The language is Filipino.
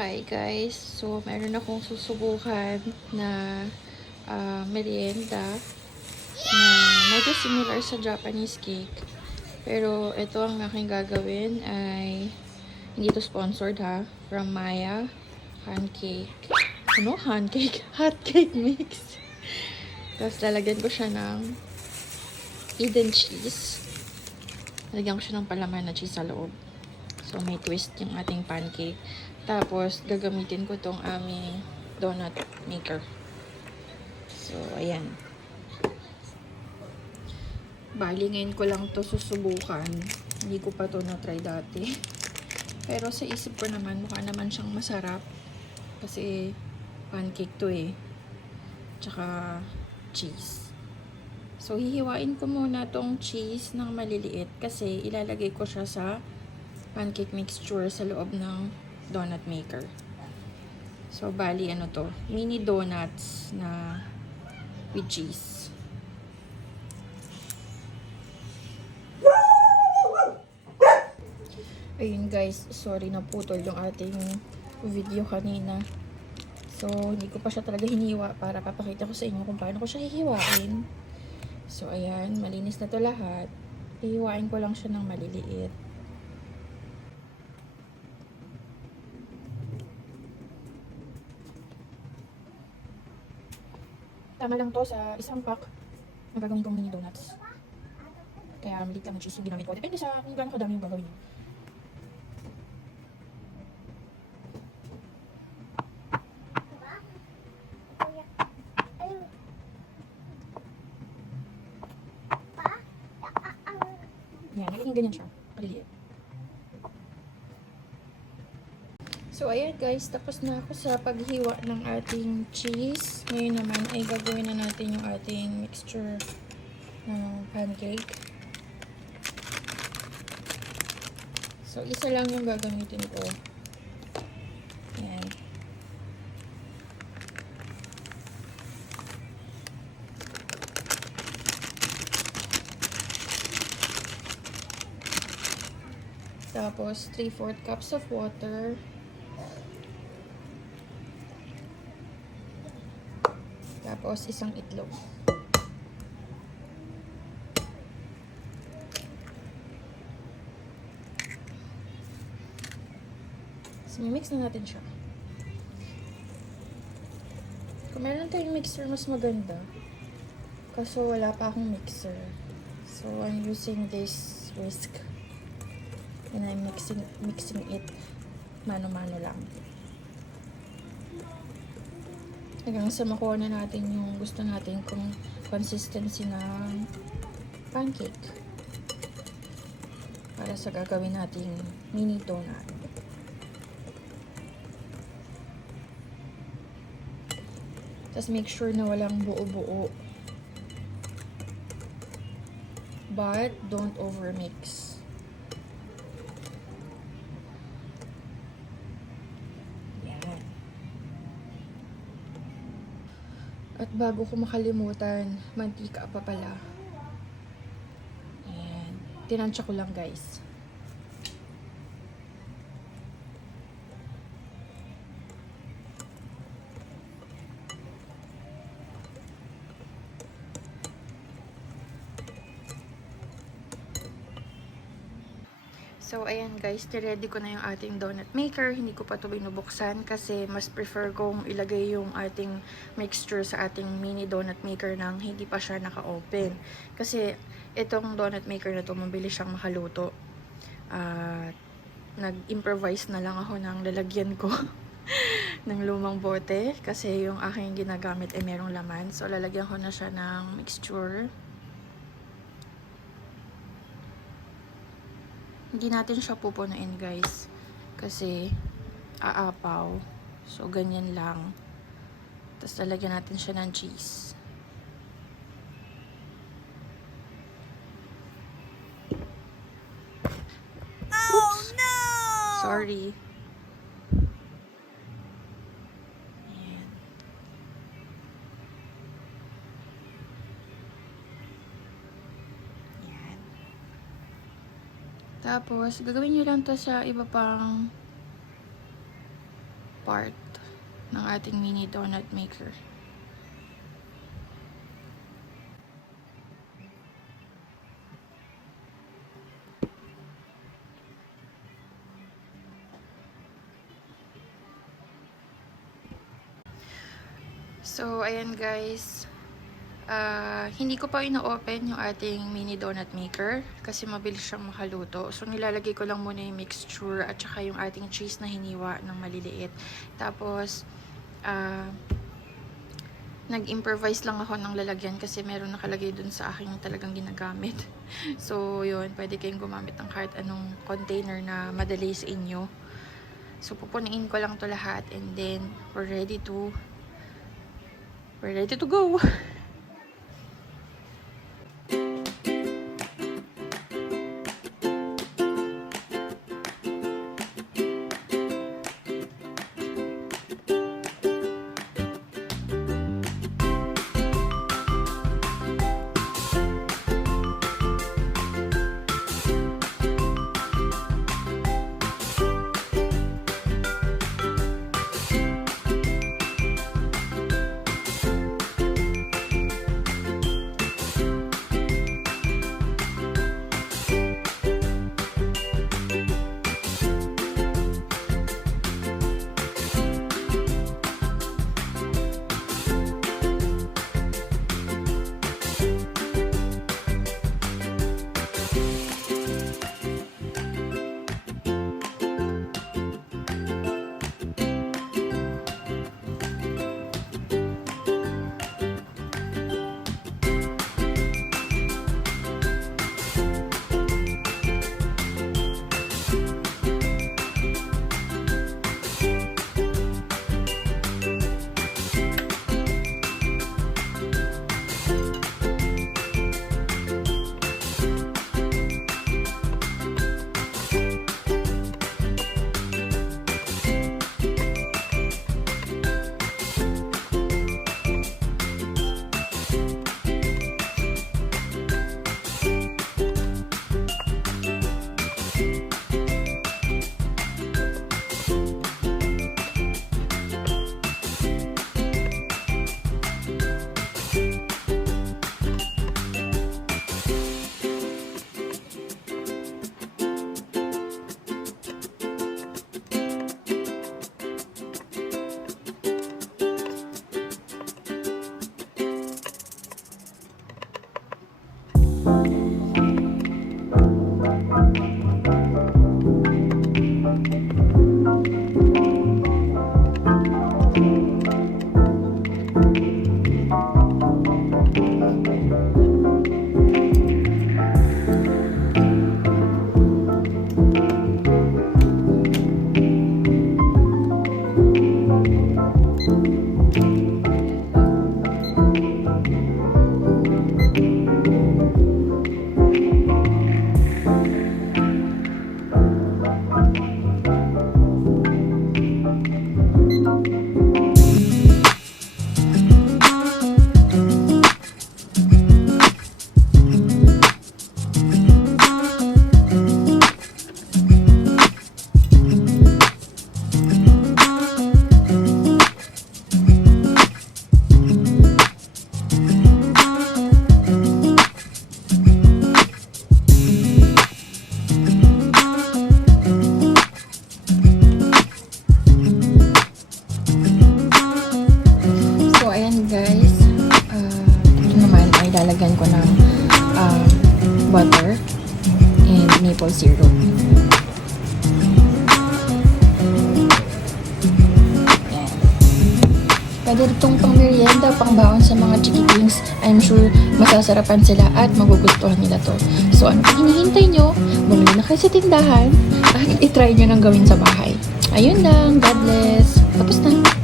Hi guys! So, meron akong susubukan na merienda na medyo similar sa Japanese cake. Pero ito ang aking gagawin ay hindi to sponsored ha. From Maya. Hand cake. Ano? Hand cake? Hot cake mix. Tapos lalagyan ko siya ng Eden cheese. Lalagyan ko siya ng palaman na cheese sa loob. So, may twist yung ating pancake. Tapos, gagamitin ko tong aming donut maker. So, ayan. Bali, ngayon ko lang to susubukan. Hindi ko pa to na-try dati. Pero sa isip ko naman, mukha naman siyang masarap. Kasi, pancake to eh. Tsaka, cheese. So, hihiwain ko muna tong cheese ng maliliit. Kasi, ilalagay ko siya sa pancake mixture sa loob ng donut maker. So, bali ano to? Mini donuts na with cheese. Ayun guys, sorry na putol yung ating video kanina. So, hindi ko pa siya talaga hiniwa para papakita ko sa inyo kung paano ko siya hihiwain. So, ayan, malinis na to lahat. Hihiwain ko lang siya ng maliliit. Tama lang to sa isang pack na gagawin kong mini donuts. Kaya maliit lang ang cheese yung ginamit ko. Depende sa kung gaano kadami yung gagawin nyo. Yan, nagiging ganyan siya. Maliliit. So, ayan guys, tapos na ako sa paghiwa ng ating cheese. Ngayon naman ay gagawin na natin yung ating mixture ng pancake. So, isa lang yung gagamitin ko. Ayan. Tapos, 3/4 cups of water. Tapos, isang itlog. So, mix na natin siya. Kung meron tayong mixer, mas maganda. Kaso, wala pa akong mixer. So, I'm using this whisk. And I'm mixing it mano-mano lang. Hanggang sa makuha na natin yung gusto natin kung consistency ng pancake. Para sa gagawin nating mini donut. Tapos make sure na walang buo-buo. But don't overmix. Yan. At bago ko makalimutan, mantika pa pala. Ayan. Tinansya ko lang guys. So, ayan guys, ready ko na yung ating donut maker. Hindi ko pa ito binubuksan kasi mas prefer kong ilagay yung ating mixture sa ating mini donut maker nang hindi pa siya naka-open. Kasi itong donut maker na to, mabilis siyang makaluto. Nag-improvise na lang ako ng lalagyan ko ng lumang bote kasi yung aking ginagamit ay merong laman. So, lalagyan ko na siya ng mixture. Hindi natin siya pupunuin guys kasi aapaw. So, ganyan lang. Tapos, lalagyan natin siya ng cheese. Oops! No! Sorry. Ayan. Ayan. Tapos, gagawin nyo lang to sa iba pang part ng ating mini donut maker. So, ayan guys. Hindi ko pa ino-open yung ating mini donut maker kasi mabilis siyang makaluto. So, nilalagay ko lang muna yung mixture at saka yung ating cheese na hiniwa ng maliliit. Tapos, nag-improvise lang ako ng lalagyan kasi meron nakalagay dun sa aking talagang ginagamit. So, yun. Pwede kayong gumamit ng kahit anong container na madali sa inyo. So, pupunuin ko lang to lahat and then we're ready to go. lalagyan ko ng butter and maple syrup. Yan. Pwede itong pang merienda, pang baon sa mga chikitings. I'm sure masasarapan sila at magugustuhan nila to. So ano pang hinihintay nyo? Bumili na kayo sa tindahan at itry nyo nang gawin sa bahay. Ayun lang. God bless. Tapos na.